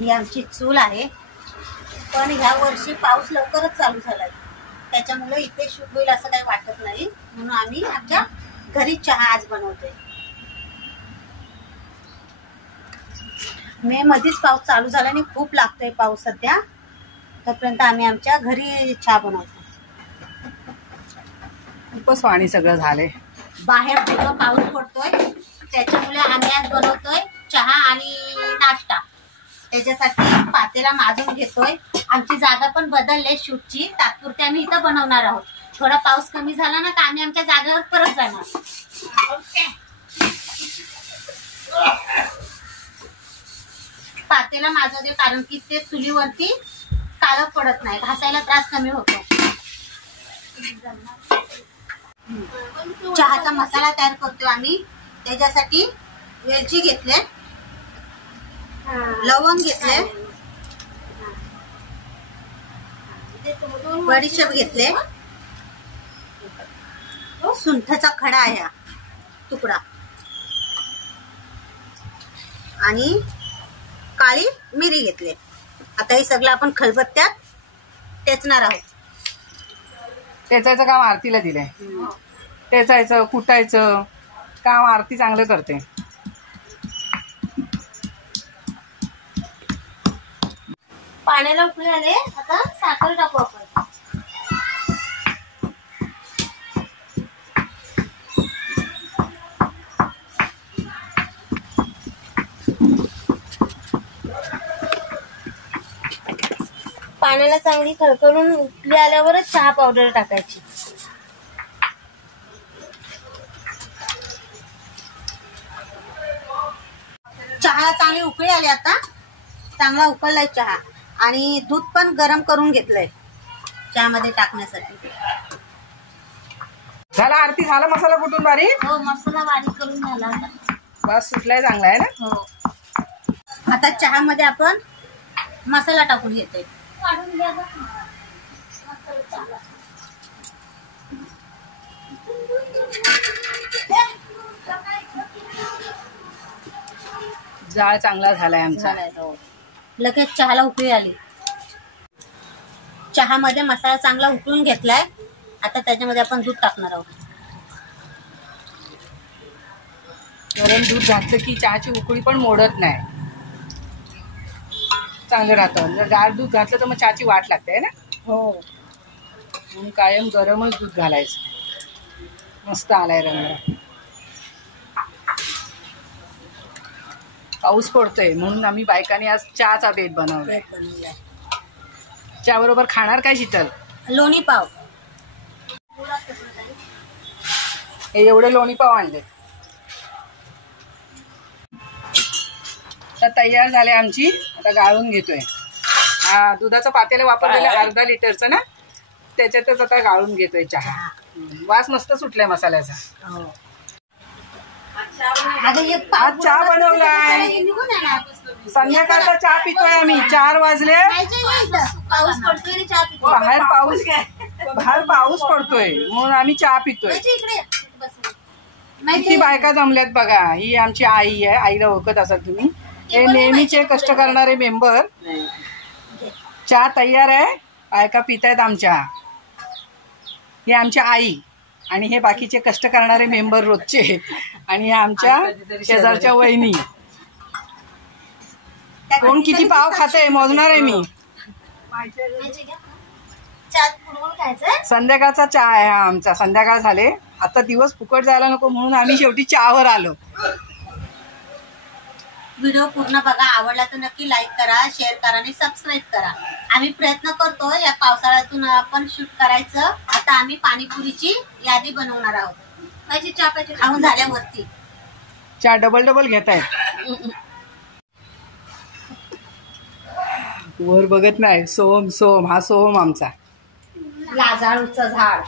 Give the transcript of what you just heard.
ही आमची चूल आहे, पण ह्या वर्षी पाऊस लवकरच चालू झालाय, त्याच्यामुळे इथे शूट होईल असं काही वाटत नाही, म्हणून आम्ही आमच्या घरी चहा आज बनवतोय. मे मध्येच पाऊस चालू झाला आणि खूप लागतोय पाऊस सध्या, तोपर्यंत आम्ही आमच्या घरी चहा बनवतो. खूपच पाणी सगळं झालंय, बाहेर पूर्ण पाऊस पडतोय, त्याच्यामुळे आम्ही आज बनवतोय चहा आणि नाश्ता. त्याच्यासाठी पातेला माजून घेतोय. आमची जागा पण बदलली शूटची, तात्पुरती आम्ही इथं बनवणार आहोत. थोडा पाऊस कमी झाला ना तर आम्ही आमच्या जागेवर परत जाणार. पातेला माजवते कारण की ते चुलीवरती काळं पडत नाही, घासायला त्रास कमी होतो. चहाचा मसाला तयार करतोय आम्ही. त्याच्यासाठी वेलची घेतले, लवंग घेतले, बडीशेप घेतले, सुंठचा खडा आहे तुकडा आणि काळी मिरी घेतले. आता हे सगळं आपण खलबत्त्यात टेचणार आहोत. टेचायचं काम आरतीला दिलंय. टेचायचं कुटायचं काम आरती चांगलं करते. पाण्याला उकळी आले, आता साखर टाकू आपण. पाण्याला चांगली खळखळून उकळी आल्यावरच चहा पावडर टाकायची. चहाला चांगली उकळी आली, आता चांगला उकळलाय चहा आणि दूध पण गरम करून घेतलंय चहामध्ये टाकण्यासाठी. झाला आरती, झाला मसाला कुठून बारीक? हो, मसाला बारीक करून झाला आता. बस सुटलाय, चांगला आहे ना. हो, आता चहामध्ये आपण मसाला टाकून घेतोय. काढून घ्या जाळ चांगला झालाय आमचा. लगेच चहाला उकळी आली. चहामध्ये मसाला चांगला उकळून घेतलाय, आता त्याच्यामध्ये आपण दूध टाकणार आहोत. गरम दूध घातलं की चहाची उकळी पण मोडत नाही, चांगलं राहतं. जर गार दूध घातलं तर मग चहाची वाट लागते ना. हो, म्हणून कायम गरमच दूध घालायचं. मस्त आलाय रंग. पाऊस पडतोय म्हणून आम्ही बायकांनी आज चहाचा बेत बनवलाय. चहा बरोबर खाणार काय शीतल? लोणी पाव. हे एवढे लोणी पाव आणले. तर तयार झाले आमची. आता गाळून घेतोय. दुधाचं पातेलं वापरलेलं अर्धा लिटरचं ना, त्याच्यातच आता गाळून घेतोय चहा. वास मस्त सुटलाय मसाल्याचा. आज चहा बनवलाय. संध्याकाळचा चहा पितोय आम्ही. 4 वाजले. बाहेर पाऊस पडतोय म्हणून आम्ही चहा पितोय. किती बायका जमल्यात बघा. ही आमची आई आहे. आईला ओळखत असाल तुम्ही. हे नेहमीचे कष्ट करणारे मेंबर. चहा तयार आहे, बायका पितायत आमच्या. ही आमच्या आई आणि हे बाकीचे कष्ट करणारे मेंबर रोजचे. आणि आमच्या शेजारच्या वहिनी. कोण किती पाव खाते मोजणार आहे मी. संध्याकाळचा चहा आहे हा आमचा. संध्याकाळ झाले, आता दिवस फुकट जायला नको म्हणून आम्ही शेवटी चहावर आलो. व्हिडिओ पूर्ण बघा. आवडला तर नक्की लाईक करा, शेअर करा आणि सबस्क्राईब करा. आम्ही प्रयत्न करतो या पावसाळ्यातून आपण शूट करायचं. आता आम्ही पाणीपुरीची यादी बनवणार आहोत. चहा खाऊन झाल्यावरती चहा डबल घेतायत. वर बघत नाही. सोहम हा सोहम आमचा. लाजाळूचं झाड.